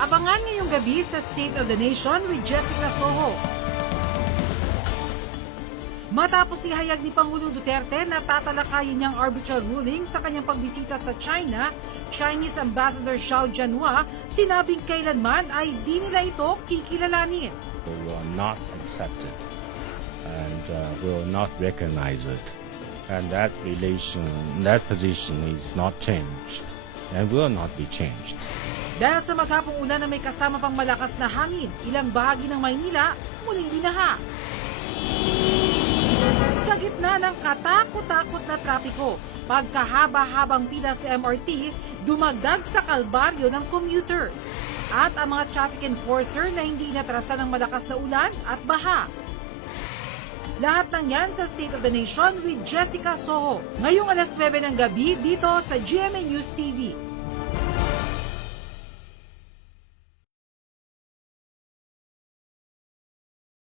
Abangan ngayong gabi sa State of the Nation with Jessica Soho. Matapos ihayag ni Pangulong Duterte na tatalakayin niyang arbitral ruling sa kanyang pagbisita sa China, Chinese Ambassador Zhao Jianhua sinabing kailanman ay di nila ito kikilalanin. We will not accept it and will not recognize it. And that position is not changed and will not be changed. Dahil sa maghapong ulan na may kasama pang malakas na hangin, ilang bahagi ng Maynila muling binaha. Sa gitna ng katakot-takot na trapiko, pagkahaba-habang pila sa MRT, dumagdag sa kalbaryo ng commuters. At ang mga traffic enforcer na hindi inatrasan ng malakas na ulan at baha. Lahat ng yan sa State of the Nation with Jessica Soho. Ngayong alas 9 ng gabi dito sa GMA News TV.